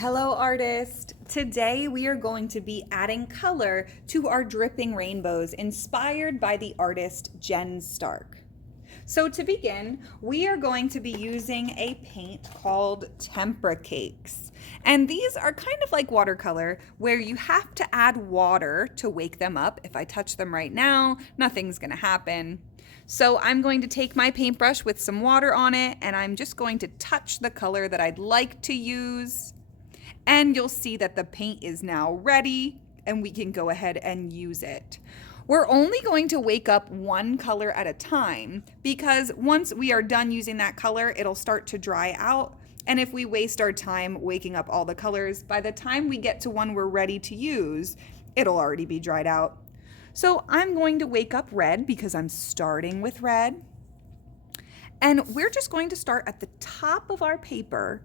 Hello, artist. Today we are going to be adding color to our dripping rainbows inspired by the artist Jen Stark. So to begin, we are going to be using a paint called Tempera Cakes. And these are kind of like watercolor where you have to add water to wake them up. If I touch them right now, nothing's gonna happen. So I'm going to take my paintbrush with some water on it and I'm just going to touch the color that I'd like to use. And you'll see that the paint is now ready and we can go ahead and use it. We're only going to wake up one color at a time because once we are done using that color, it'll start to dry out. And if we waste our time waking up all the colors, by the time we get to one we're ready to use, it'll already be dried out. So I'm going to wake up red because I'm starting with red. And we're just going to start at the top of our paper,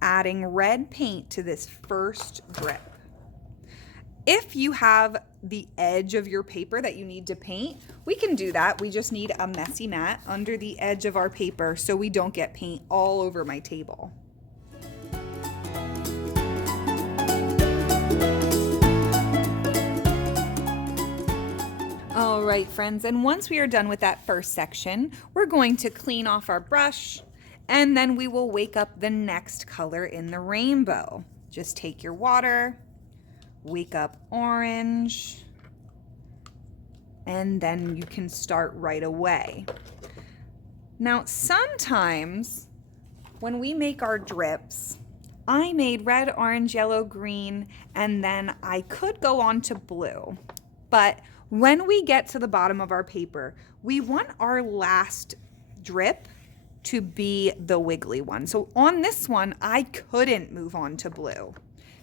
adding red paint to this first drip. If you have the edge of your paper that you need to paint, we can do that. We just need a messy mat under the edge of our paper so we don't get paint all over my table. All right, friends, and once we are done with that first section, we're going to clean off our brush and then we will wake up the next color in the rainbow. Just take your water, wake up orange, and then you can start right away. Now, sometimes when we make our drips, I made red, orange, yellow, green, and then I could go on to blue. But when we get to the bottom of our paper, we want our last drip to be the wiggly one. So on this one, I couldn't move on to blue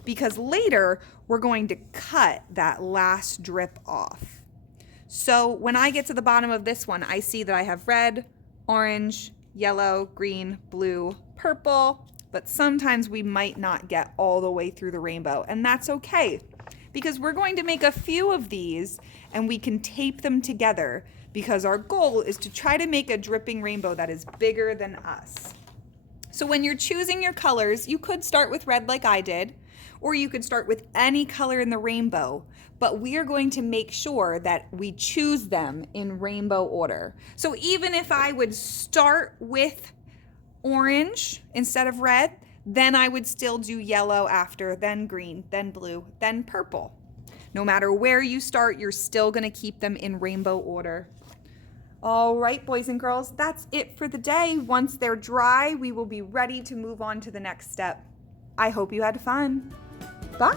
because later we're going to cut that last drip off. So when I get to the bottom of this one, I see that I have red, orange, yellow, green, blue, purple, but sometimes we might not get all the way through the rainbow, and that's okay because we're going to make a few of these and we can tape them together because our goal is to try to make a dripping rainbow that is bigger than us. So when you're choosing your colors, you could start with red like I did, or you could start with any color in the rainbow, but we are going to make sure that we choose them in rainbow order. So even if I would start with orange instead of red, then I would still do yellow after, then green, then blue, then purple. No matter where you start, you're still gonna keep them in rainbow order. All right, boys and girls, that's it for the day. Once they're dry, we will be ready to move on to the next step. I hope you had fun. Bye.